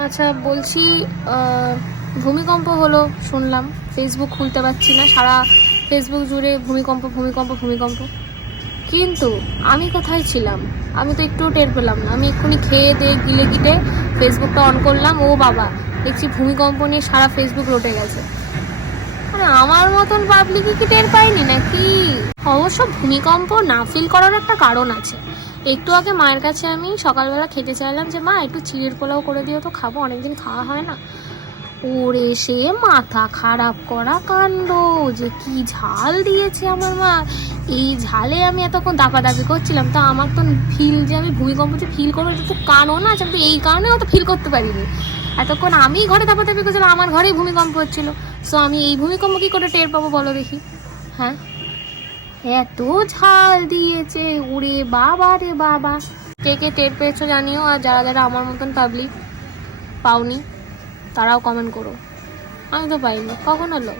আচ্ছা বলছি, ভূমিকম্প হলো শুনলাম, ফেসবুক খুলতে পারছি না, সারা ফেসবুক জুড়ে ভূমিকম্প ভূমিকম্প ভূমিকম্প। কিন্তু আমি কোথায় ছিলাম? আমি তো একটু টের পেলাম না। আমি এক্ষুনি খেয়ে দিয়ে গিলে গিটে ফেসবুকটা অন করলাম, ও বাবা, দেখছি ভূমিকম্প নিয়ে সারা ফেসবুক রটে গেছে। মানে আমার মতন পাবলিকই কি টের পাইনি নাকি? অবশ্য ভূমিকম্প না ফিল করার একটা কারণ আছে। একটু আগে মায়ের কাছে আমি সকালবেলা খেতে চাইলাম যে মা একটু চিড়ের পোলাও করে দিও তো, খাবো, অনেকদিন খাওয়া হয় না। ওরে সে মাথা খারাপ করা কাণ্ড, যে কি ঝাল দিয়েছে আমার মা। এই ঝালে আমি এতক্ষণ দাপাদাপি করছিলাম, তা আমার তো ফিল যে আমি ভূমিকম্প যে ফিল করবো এটা তো কারণ আছে, আমি তো এই কারণে অত ফিল করতে পারিনি। এতক্ষণ আমি ঘরে দাপাদাপি করছিলাম, আমার ঘরেই ভূমিকম্প হচ্ছিল। সো আমি এই ভূমিকম্প কি করে টের পাবো বলো দেখি? হ্যাঁ, এত ঝাল দিয়েছে, ওরে বাবা রে বাবা। কে কে টের পেয়েছো জানিও, আর যারা যারা আমার মতন পাবলিক পাওনি তারাও কমেন্ট করো। আমি তো পাইনি, কখন হলো?